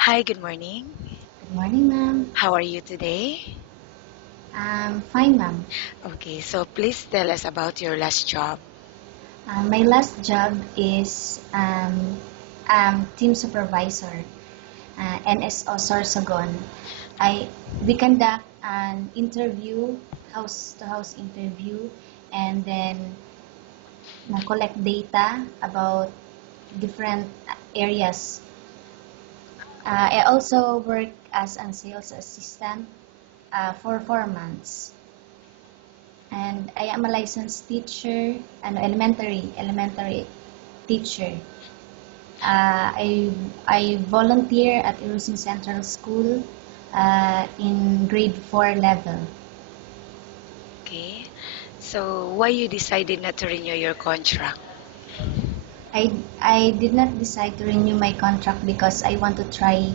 Hi, good morning. Good morning, ma'am. How are you today? I'm fine, ma'am. Okay, so please tell us about your last job. My last job is team supervisor, NSO Sorsogon. We conduct an interview, house-to-house interview, and then collect data about different areas. I also work as a sales assistant for 4 months. And I am a licensed teacher, elementary teacher. I volunteer at Irusin Central School in grade 4 level. Okay, so why you decided not to renew your contract? I did not decide to renew my contract because I want to try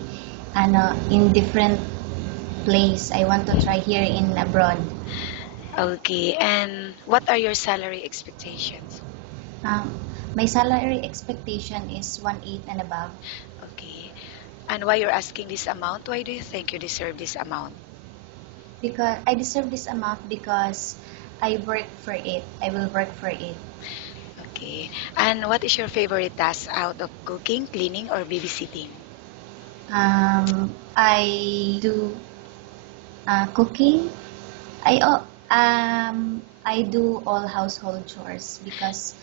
in different place. I want to try here in abroad. Okay, and what are your salary expectations? Um, my salary expectation is 1.8 and above. Okay, and why you're asking this amount? Why do you think you deserve this amount? Because I deserve this amount because I work for it. I will work for it. Okay, and what is your favorite task out of cooking, cleaning, or babysitting? I do cooking. I do all household chores because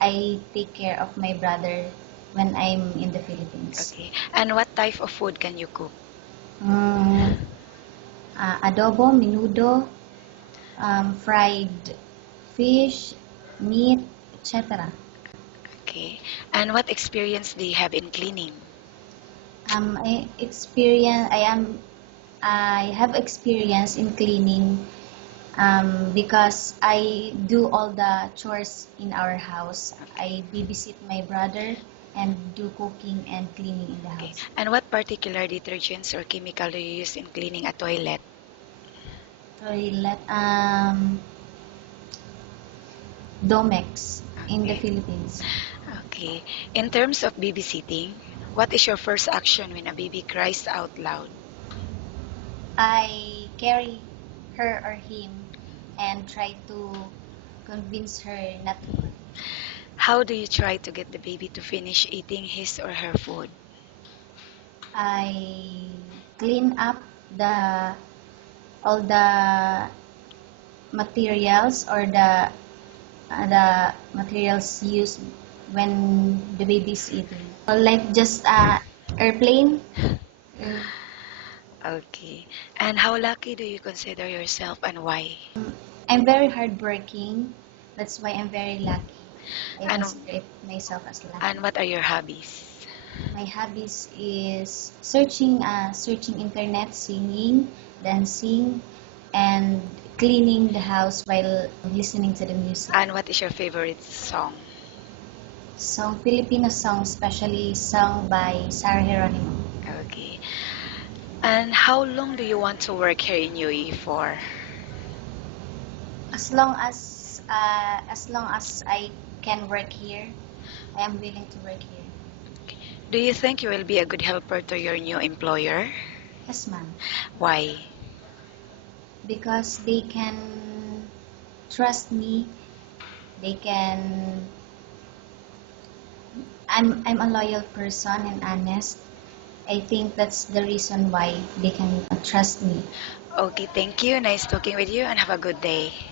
I take care of my brother when I'm in the Philippines. Okay, and what type of food can you cook? Mm, Adobo, menudo, fried fish, meat, etc. Okay, and what experience do you have in cleaning? I have experience in cleaning because I do all the chores in our house. I babysit my brother and do cooking and cleaning in the Okay, house. and what particular detergents or chemical do you use in cleaning a toilet? Toilet, Domex in the Okay, Philippines. okay. In terms of babysitting, what is your first action when a baby cries out loud? I carry her or him and try to convince her not to cry. How do you try to get the baby to finish eating his or her food? I clean up the all the materials or the materials used when the baby is eating. Like just airplane. Mm. Okay. And how lucky do you consider yourself and why? I'm very hardworking. That's why I'm very lucky. I And consider myself as lucky. and what are your hobbies? My hobbies is searching internet, singing, dancing, and cleaning the house while listening to the music. And what is your favorite song? Filipino songs, especially sung by Sarah Geronimo. Okay. And how long do you want to work here in UAE for? As long as I can work here, I am willing to work here. Do you think you will be a good helper to your new employer? Yes, ma'am. Why? Because they can trust me. They can. I'm a loyal person and honest. I think that's the reason why they can trust me. Okay, thank you. Nice talking with you and have a good day.